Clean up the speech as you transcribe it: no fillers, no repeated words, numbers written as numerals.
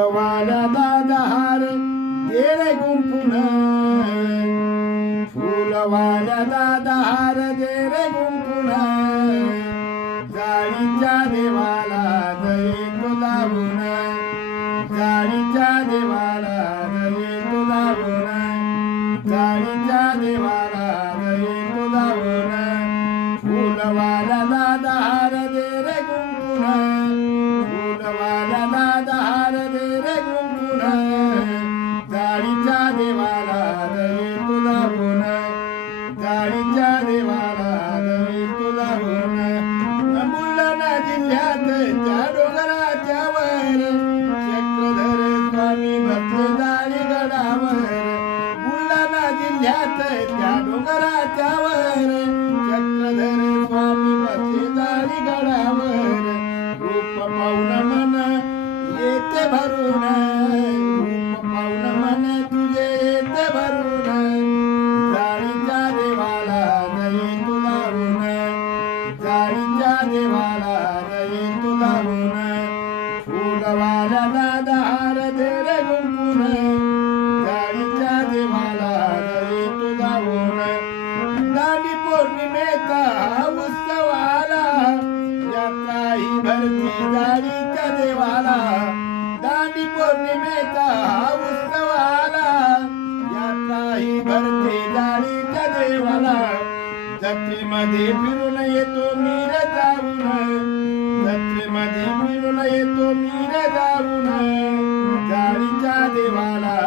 फुलवाला दादा हार दे रे गुंफून फुलवाला दादा हार दे रे गुंफून जाळीच्या देवाला दये तुलावून जाळीच्या देवाला दये तुलावून जाळीच्या देवाला दये तुलावून फुलवाला दादा हार दे रे गुंफून फुलवाला दादा हार दे रे गुंफून जाळीच्या देवाला दये तुलावून जाळीच्या देवाला दये तुलावून बुलढाणा जिल्ह्यात त्या डोंगराच्या वर चक्रधर स्वामी बसले जाळी गडावर बुलढाणा जिल्ह्यात त्या डोंगराच्या वर चक्रधर स्वामी बसले जाळी गडावर रूप पाहून मन येते भरून रूप पाहून मन तुझे येते भरून जाळीच्या देवाला दये तुलावून जाळीच्या देवाला दये तुलावून फुलवाला दादा हार दे रे गुंफून जाळीच्या देवाला दये तुलावून दांडी पौर्णिमेचा उत्सव आला यात्राही भरती जाळीच्या देवाला दांडी पौर्णिमेचा उत्सव आला यात्राही भरती जाळीच्या देवाला जत्रेमध्ये फिरून येतो मीर जाऊन जत्रेमध्ये फिरून येतो मीर जाऊन जाळीच्या देवाला